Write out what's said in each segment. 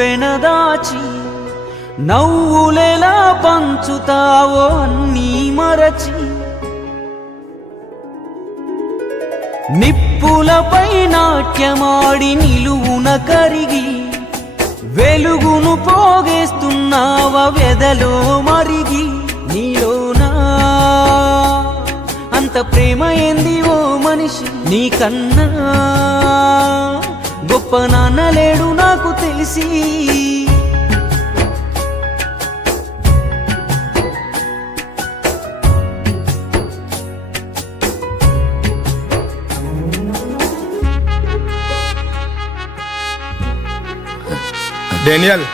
గుప్పెనదాచి నవ్వులెలా పంచుతావో అన్నీ మరచి నిప్పులపై నాట్యమాడి నిలువున కరిగి వెలుగును పోగేస్తున్నావ వెదలో మరిగి నీలోనా అంత ప్రేమ ఏంది ఓ మనిషి నీకన్నా గొప్ప నాన్న లేడు నాకు తెలిసి డేనియల్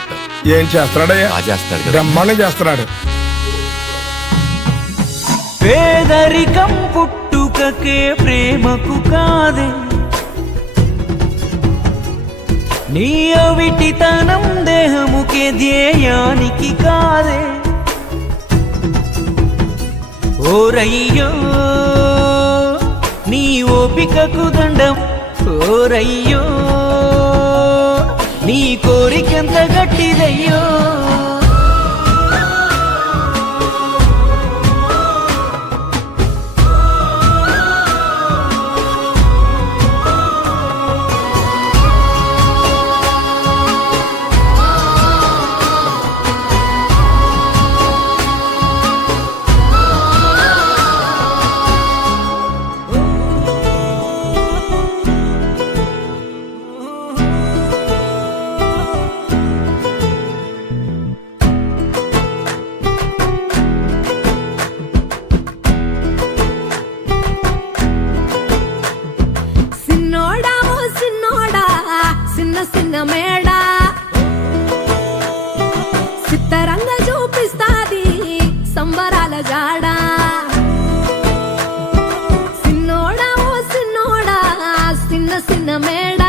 ఏం చేస్తున్నాడయ్యా? బ్రహ్మాండం చేస్తున్నాడు. పేదరికం పుట్టుకకే ప్రేమకు కాదే, నీ అవిటితనం దేహముకే ధ్యేయానికి కాదే. ఓరయ్యో నీ ఓపికకు దండం, ఓరయ్యో నీ కోరికెంత గట్టిదయ్యో. చిన్న మేడ సిత్తరంగ చూపిస్తాది సంబరాల జాడ. సిన్నోడా ఓ సిన్నోడా చిన్న చిన్న మేడ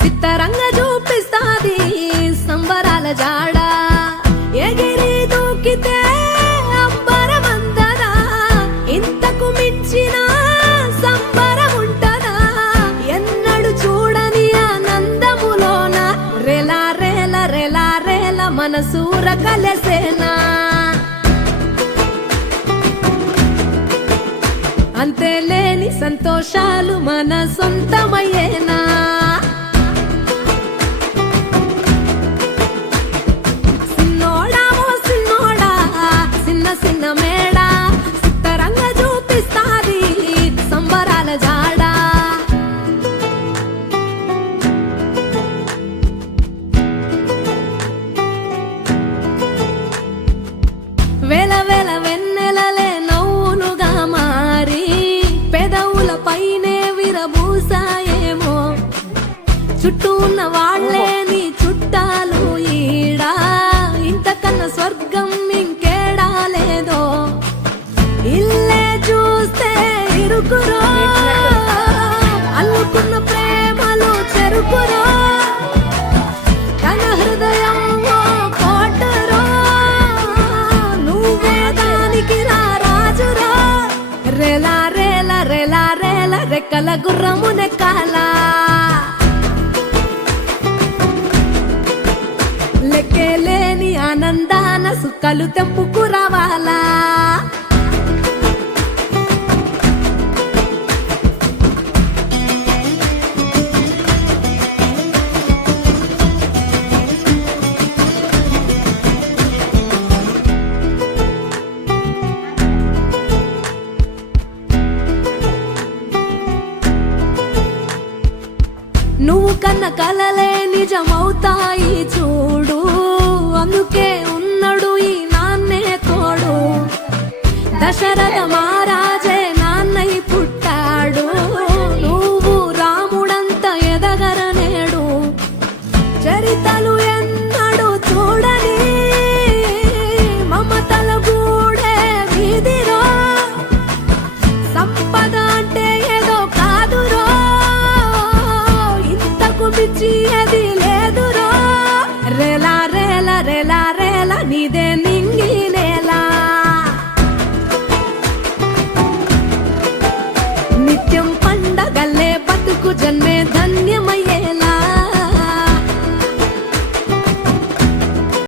సిత్తరంగ చూపిస్తాది సంబరాల జాడ. ఎగిరి దూకితే అంబరమందదా ఇంతకు మించిన సంబరం ఉంటదా. ఎన్నడు చూడని ఆనందములోన రెలా రేల రెలా రేల మనసూర కలసేనా. అంతే లేని సంతోషాలు మన సొంతమయ్యేనా. సిన్నోడా ఓ సిన్నోడా చిన్న చిన్న మేడ సిత్తరంగ చూపిస్తాది సంబరాల జాడ. వేల వేల వెన్నెలలే నవ్వులుగా మారి పెదవుల పైనే విరబూసాయేమో. చుట్టూ ఉన్న వాళ్లే నీ చుట్టాలు ఈడా, ఇంతకన్నా స్వర్గం ఇంకేడా లేదో. ఇల్లే చూస్తే ఇరుకురో అల్లుకున్న ప్రేమలు చెరుకురో. తన హృదయం కోటరో నువ్వే దానికి రాజురో. రెలా రేల రెలా రేల రెక్కల గుర్రము నెక్కాలా. లెక్కేలేని ఆనందాన సుక్కలు తెంపుకురా.